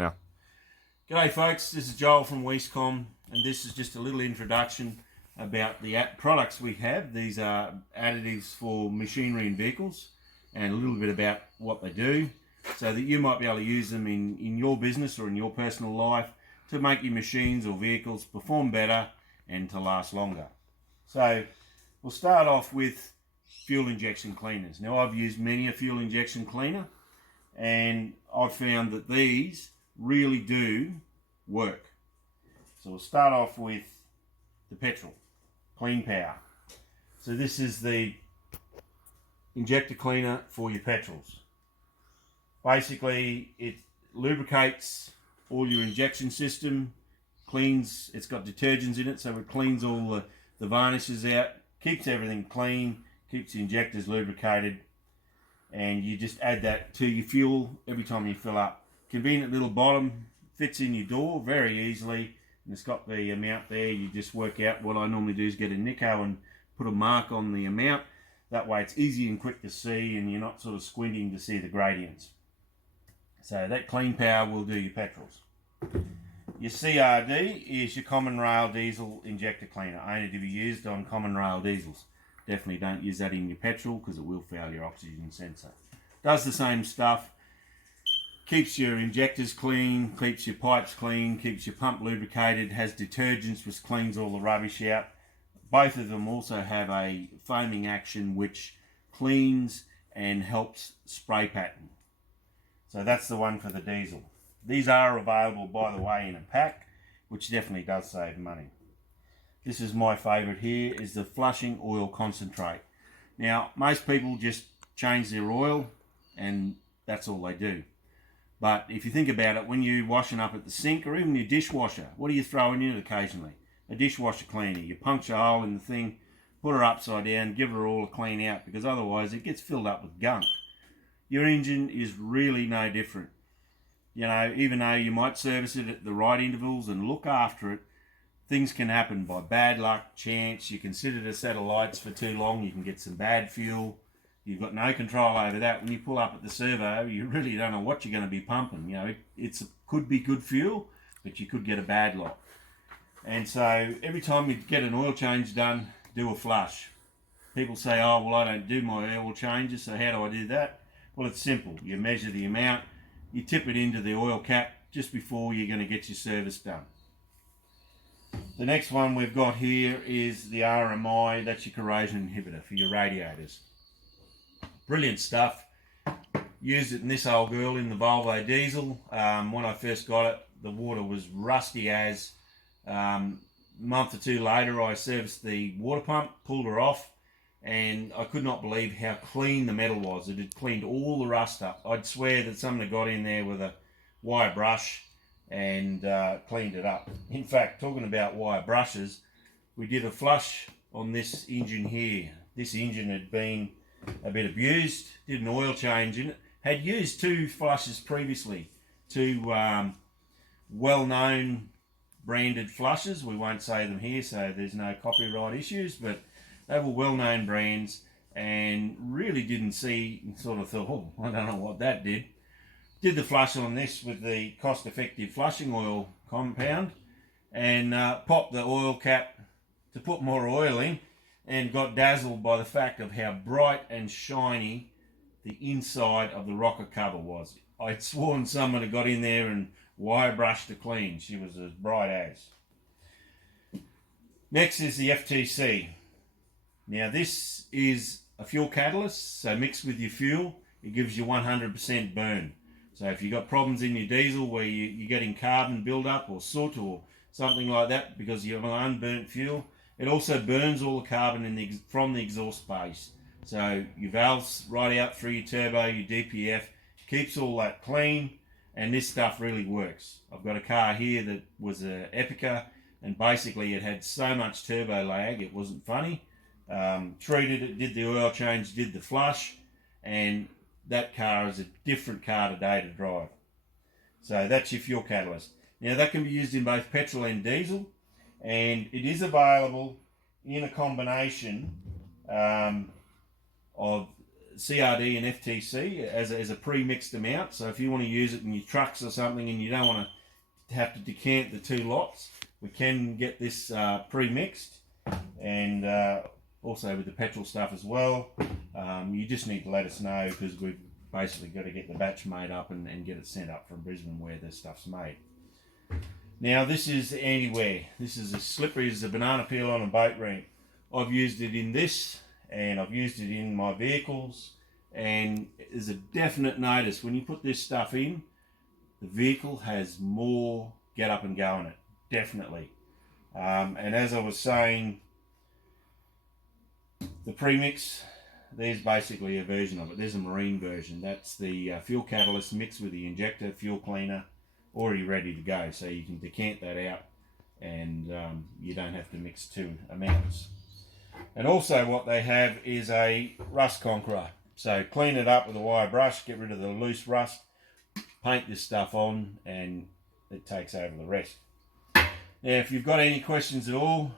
now. G'day folks, this is Joel from Westcom, and this is just a little introduction about the products we have. These are additives for machinery and vehicles, and a little bit about what they do, so that you might be able to use them in your business or in your personal life to make your machines or vehicles perform better and to last longer. So we'll start off with fuel injection cleaners. Now, I've used many a fuel injection cleaner, and I've found that these really do work. So we'll start off with the petrol, Clean Power. So this is the injector cleaner for your petrols. Basically, it lubricates all your injection system, cleans, it's got detergents in it, so it cleans all the varnishes out, keeps everything clean, keeps the injectors lubricated, and you just add that to your fuel every time you fill up. Convenient little bottom, fits in your door very easily, and it's got the amount there. You just work out. What I normally do is get a Nico and put a mark on the amount. That way it's easy and quick to see, and you're not sort of squinting to see the gradients. So that Clean Power will do your petrols. Your CRD is your common rail diesel injector cleaner, only to be used on common rail diesels. Definitely don't use that in your petrol because it will fail your oxygen sensor. Does the same stuff, keeps your injectors clean, keeps your pipes clean, keeps your pump lubricated, has detergents which cleans all the rubbish out. Both of them also have a foaming action which cleans and helps spray pattern. So that's the one for the diesel. These are available, by the way, in a pack, which definitely does save money. This is my favourite here, is the flushing oil concentrate. Now, most people just change their oil and that's all they do. But if you think about it, when you're washing up at the sink or even your dishwasher, what are you throwing in it occasionally? A dishwasher cleaner. You puncture a hole in the thing, put her upside down, give her all a clean out, because otherwise it gets filled up with gunk. Your engine is really no different. You know, even though you might service it at the right intervals and look after it, things can happen by bad luck, chance. You can sit at a set of lights for too long, you can get some bad fuel. You've got no control over that. When you pull up at the servo, you really don't know what you're going to be pumping. You know, it could be good fuel, but you could get a bad lot. And so every time you get an oil change done, do a flush. People say, oh, well, I don't do my oil changes, so how do I do that? Well, it's simple. You measure the amount, you tip it into the oil cap just before you're going to get your service done. The next one we've got here is the RMI, that's your corrosion inhibitor for your radiators. Brilliant stuff. Used it in this old girl in the Volvo diesel. When I first got it, the water was rusty as. Month or two later, I serviced the water pump, pulled her off, and I could not believe how clean the metal was. It had cleaned all the rust up. I'd swear that someone had got in there with a wire brush and cleaned it up. In fact, talking about wire brushes, we did a flush on this engine here. This engine had been a bit abused, did an oil change in it, had used 2 flushes previously, 2 well-known branded flushes. We won't say them here, so there's no copyright issues, but they were well-known brands and really didn't see, and sort of thought, oh, I don't know what that did. Did the flush on this with the cost-effective flushing oil compound and popped the oil cap to put more oil in, and got dazzled by the fact of how bright and shiny the inside of the rocker cover was. I'd sworn someone had got in there and wire brushed to clean. She was as bright as. Next is the FTC. Now this is a fuel catalyst, so mixed with your fuel, it gives you 100% burn. So if you've got problems in your diesel where you're getting carbon buildup or soot or something like that because you have an unburnt fuel, it also burns all the carbon from the exhaust base. So your valves right out through your turbo, your DPF, keeps all that clean, and this stuff really works. I've got a car here that was an Epica, and basically it had so much turbo lag, it wasn't funny. Treated it, did the oil change, did the flush, and that car is a different car today to drive. So that's your fuel catalyst. Now that can be used in both petrol and diesel, and it is available in a combination of CRD and FTC as a pre-mixed amount. So if you want to use it in your trucks or something and you don't want to have to decant the 2 lots, we can get this pre-mixed, and also with the petrol stuff as well. You just need to let us know, because we've basically got to get the batch made up and get it sent up from Brisbane where the stuff's made. Now this is anti-wear. This is as slippery as a banana peel on a boat ramp. I've used it in this, and I've used it in my vehicles, and there's a definite notice when you put this stuff in, the vehicle has more get up and go in it, definitely. And as I was saying, the premix, there's basically a version of it. There's a marine version. That's the fuel catalyst mixed with the injector, fuel cleaner, already ready to go. So you can decant that out, and you don't have to mix 2 amounts. And also what they have is a rust conqueror. So clean it up with a wire brush, get rid of the loose rust, paint this stuff on, and it takes over the rest. Now if you've got any questions at all,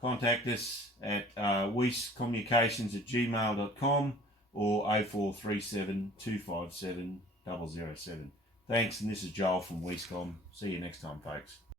contact us at weisscommunications@gmail.com or 0437 257 007. Thanks, and this is Joel from Weisscom. See you next time, folks.